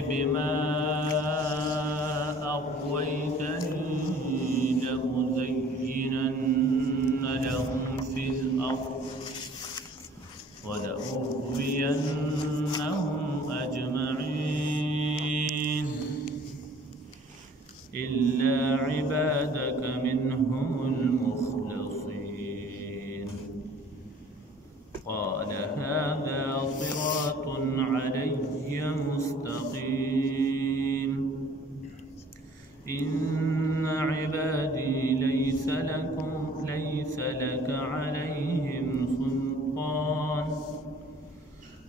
بما أغويتني لأزينن لهم في الأرض ولأغوينهم أجمعين إلا عبادك منهم المخلصين قال هذا صراط علي مستقيم إن عبادي ليس لك عليهم سلطان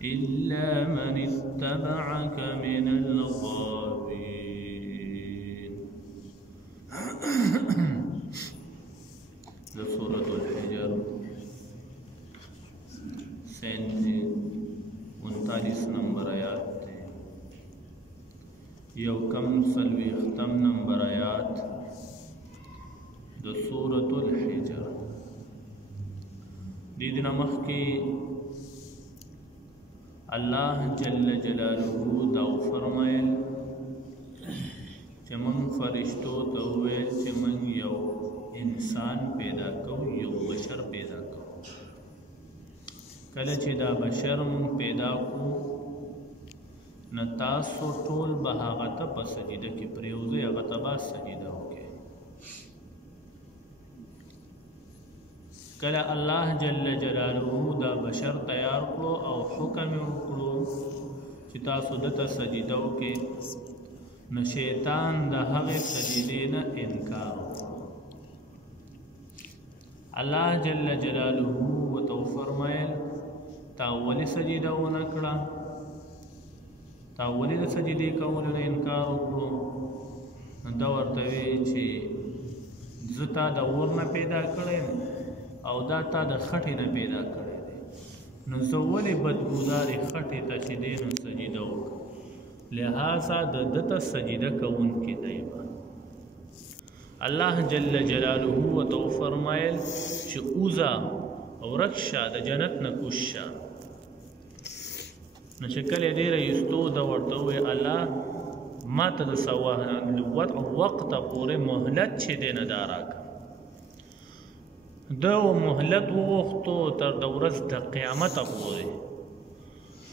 إلا من اتبعك من الغاوين. سورة الحجر 39 نمبر آیات تے یو کم سلوی ختم نمبر آیات دو سورة الحجر. دیدنا مخی اللہ جل جلالہ داو فرمائل چه من فرشتو توویل چه من یو انسان پیدا کو یو بشر پیدا کو. کله چې دا بشر مون پیدا کو نتاسو ټول به هغه ته په سجده کې پریوځئ، هغه ته به سجده وکړئ. کله الله جل جلاله دا بشر تیار کړو او حکم یې وکړو چې تاسو دته سجده وکړئ، نو شیطان د هغې سجدې نه انکار وکړو. الله جل جلاله ورته وفرمایل تا ولې سجده ونه کړه، تا ولې د سجدې کولو نه انکار وکړو؟ نو دا ورته وی چې زه تا د اور نه پیدا کړی او دا تا د خټې نه پیدا کړی دی، نو زه ولې بدبودارې خټې ته چې دی نو سجده وکړم، لہذا د ده ته سجده کوونکی دی به. الله جل جلاله ورته وفرمایل چې اوځه ورک شه د جنت نه کوز شه. نو چې کله یې ډېره ایستو ده ورته وویل الله ما ته د وقته پورې مهلت چې دی نه دا راکړه. ده مهلت وغوښتو تر د ورځ د قیامته پورې،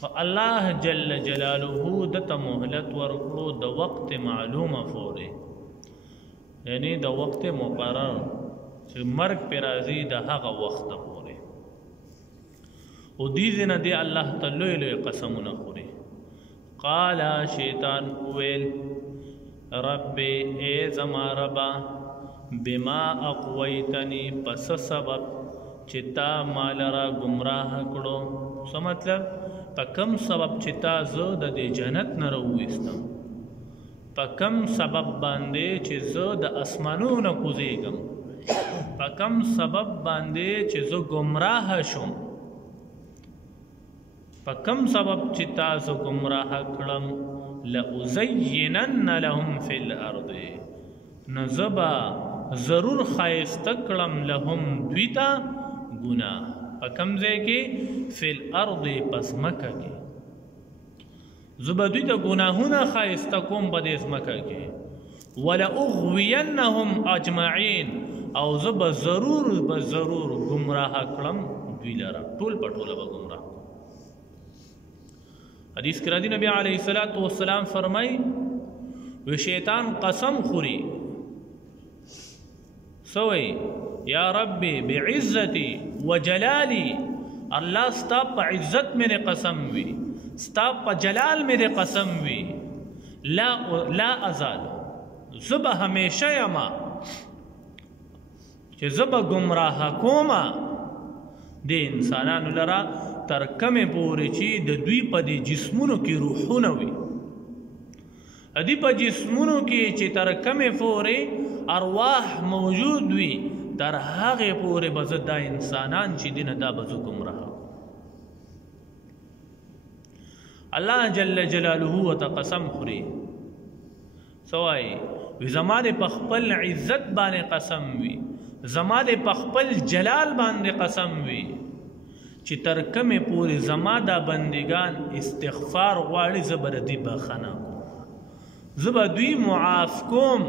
خو الله جل جلاله دته مهلت ورکړو د وقت معلومه پورې، یعنی د وقت مقرر چې مرګ پې راځي د هغه وخته پورې. او دې ځای نه دی الله ته لوی لوی قسمونه خوري. قال شیطان وویل رب ای زما ربا بما اقویتنی پس سبب چې تا ما لره ګمراه کړو. څه مطلب؟ په کم سبب چې تا زه د دې جنت نه راوویستم، په کم سبب باندې چې زه د اسمانونو کوزیږم، په کم سبب باندې چې زه ګمراه شم، په کم سبب چې تا زه ګمراه کړم، لأزینن لهم فی الارض، نو زه به ضرور ښایسته کړم لهم دوی ته ګناه. په کم ځای کې؟ فی الارض په ځمکه کې. زه به دوی ته ګناهونه ښایسته کوم په دې ځمکه کې. ولأغوینهم اجمعین، او زه به ضرور ګمراه کړم دوی لره، ټول په ټوله به ګمراه. حدیث کې راځي نبی علیه الصلاۃ والسلام فرمایي و شیطان قسم خوري سوی یا ربی بعزتی وجلالی، الله ستا په عزت مې قسم وي، ستا په جلال مې قسم وي، لا ازال، زه به همیشه یما چې زه به ګمراه کومه د انسانانو لره تر کمې پورې چې د دوی په دې جسمونو کې روحونه وي، دوی په جسمونو کې چې تر کمې پورې ارواح موجود وي، تر هغې پورې به زه دا انسانان چې دي نه دا به زه ګمراه. الله جل جلاله ورته قسم خوري څه وایي؟ وي زما دې په خپل عزت باندې قسم وي، زما دې په خپل جلال باندې قسم وي چې تر کمې پورې زما دا بندگان استغفار غواړي، زه به د دوی بخښنه کوم. زبا دوی معاف کوم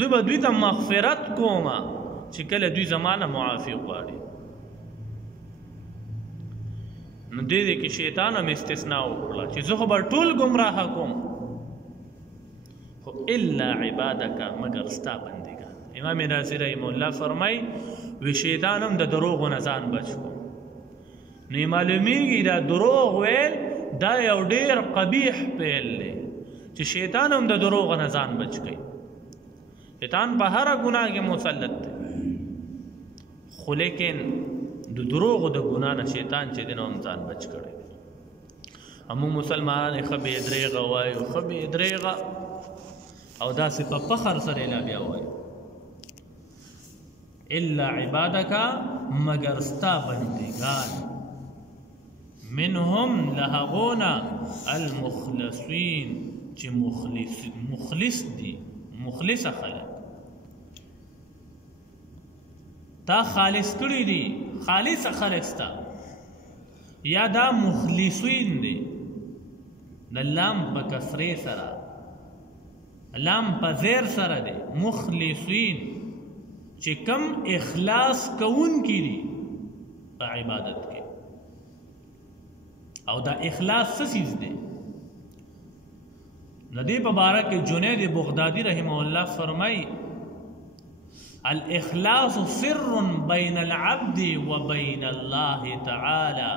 زبا دوی ته مغفرت کوما چې کله دوی زمانه معافی غواړي. نو دې کې شیطان هم استثناء وکړه چې زه خو به ټول ګمراه کوم خو الا عبادک مگر ستا بندګان. امام رازی رحمه الله فرمای وی شیطان هم د دروغو نه ځان بچ کو. نو معلومیږي دا دروغ ویل دا یو ډیر قبیح فعل دی چې شیطان هم د دروغ نه ځان بچ کوي. شیطان په هر ګناه کې مسلط دی خو لیکن د دروغ د ګناه نه شیطان چې دی نو هم ځان بچ کړی. همو مسلمانان ښه بې درېغه وایو ښه بې درېغه او داسې په فخر سره لا بیا وایو الا عبادک مگر ستا بندگان منهم لهغونا المخلصین چې مخلص دي مخلص خلق تا خالص کړي دي خالص خلق ستا یا دا مخلصین دي د لام په کسرې سره لام په زیر سره دی مخلصین چې کم اخلاص کوون کی دي په عبادت کې او دا اخلاص څه چیز دی. ندی په باره کې جنید بغدادي رحمه الله فرمای الاخلاص سر بین العبد وبین الله تعالی